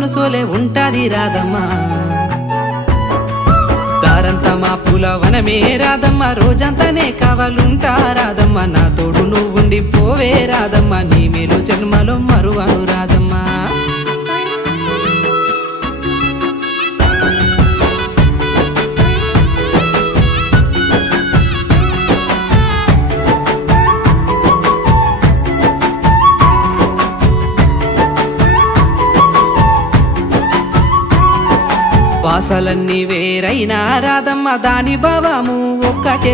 మనసోలే ఉంటాది రాధమ్మ దారంతా మా పూల వనమే రాధమ్మ రోజంతానే కావాలుంటా రాధమ్మ నా తోడు నువ్వుండి పోవే రాధమ్మ నీ మేలు జన్మలో మరువను రాధమ్మ వాసాలన్నీ వేరైనా రాధమ్మ దాని భావము ఒక్కటే